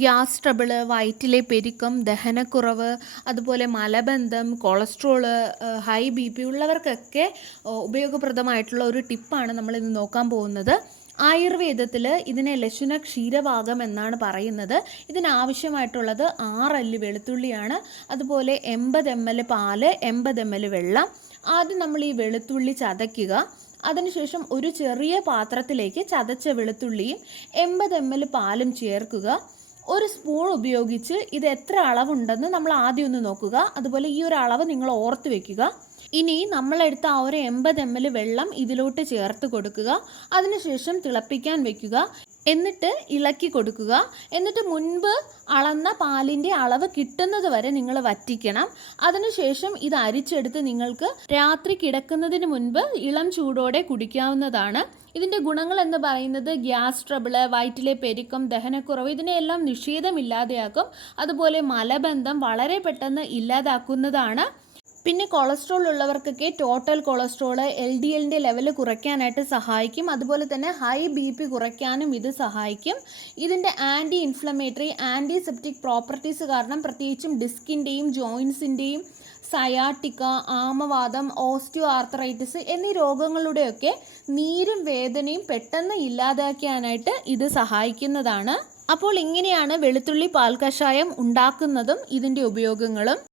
Gas trouble വയറ്റിലെ പെരുക്കം ദഹനക്കുറവ് അതുപോലെ മലബന്ധം കൊളസ്ട്രോൾ ഹൈ ബി പി ഉള്ളവർക്കൊക്കെ ഉപയോഗപ്രദമായിട്ടുള്ള ഒരു ടിപ്പാണ് നമ്മൾ ഇന്ന് നോക്കാൻ പോകുന്നത്. ആയുർവേദത്തിൽ ഇതിനെ ലശുന ക്ഷീരഭാഗം എന്നാണ് പറയുന്നത്. ഇതിനാവശ്യമായിട്ടുള്ളത് ആറല്ലി വെളുത്തുള്ളിയാണ്. അതുപോലെ എൺപത് എം എൽ പാൽ എൺപത് എം എൽ വെള്ളം. ആദ്യം നമ്മൾ ഈ വെളുത്തുള്ളി ചതയ്ക്കുക. അതിനുശേഷം ഒരു ചെറിയ പാത്രത്തിലേക്ക് ചതച്ച വെളുത്തുള്ളിയും എൺപത് എം എൽ പാലും ചേർക്കുക. ഒരു സ്പൂൺ ഉപയോഗിച്ച് ഇത് എത്ര അളവുണ്ടെന്ന് നമ്മൾ ആദ്യം ഒന്ന് നോക്കുക. അതുപോലെ ഈ ഒരു അളവ് നിങ്ങൾ ഓർത്ത് വെക്കുക. ഇനി നമ്മളെടുത്ത ആ ഒരു എൺപത് എം എൽ വെള്ളം ഇതിലോട്ട് ചേർത്ത് കൊടുക്കുക. അതിനുശേഷം തിളപ്പിക്കാൻ വെക്കുക. എന്നിട്ട് ഇളക്കി കൊടുക്കുക. എന്നിട്ട് മുൻപ് അളന്ന പാലിന്റെ അളവ് കിട്ടുന്നത് വരെ നിങ്ങൾ വറ്റിക്കണം. അതിനുശേഷം ഇത് അരിച്ചെടുത്ത് നിങ്ങൾക്ക് രാത്രി കിടക്കുന്നതിന് മുൻപ് ഇളം ചൂടോടെ കുടിക്കാവുന്നതാണ്. ഇതിന്റെ ഗുണങ്ങൾ എന്ന് പറയുന്നത് ഗ്യാസ് ട്രബിൾ വയറ്റിലെ പെരുക്കം ദഹനക്കുറവ് ഇതിനെയെല്ലാം നിഷേധമില്ലാതെയാക്കും. അതുപോലെ മലബന്ധം വളരെ പെട്ടെന്ന് ഇല്ലാതാക്കുന്നതാണ്. പിന്നെ കൊളസ്ട്രോൾ ഉള്ളവർക്കൊക്കെ ടോട്ടൽ കൊളസ്ട്രോൾ എൽ ഡി എല്ലിന്റെ ലെവൽ കുറയ്ക്കാനായിട്ട് സഹായിക്കും. അതുപോലെ തന്നെ ഹൈ ബി പി കുറയ്ക്കാനും ഇത് സഹായിക്കും. ഇതിന്റെ anti inflammatory anti septic properties കാരണം പ്രത്യേകിച്ചും ഡിസ്കിന്റെയും ജോയിൻസിന്റെയും സയാട്ടിക്ക ആമവാദം ഓസ്റ്റിയോ ആർത്തറൈറ്റിസ് എന്നീ രോഗങ്ങളുടെയൊക്കെ നീരും വേദനയും പെട്ടെന്ന് ഇല്ലാതാക്കാനായിട്ട് ഇത് സഹായിക്കുന്നതാണ്. അപ്പോൾ ഇങ്ങനെയാണ് വെളുത്തുള്ളി പാൽ കഷായം ഉണ്ടാക്കുന്നതും ഇതിന്റെ ഉപയോഗങ്ങളും.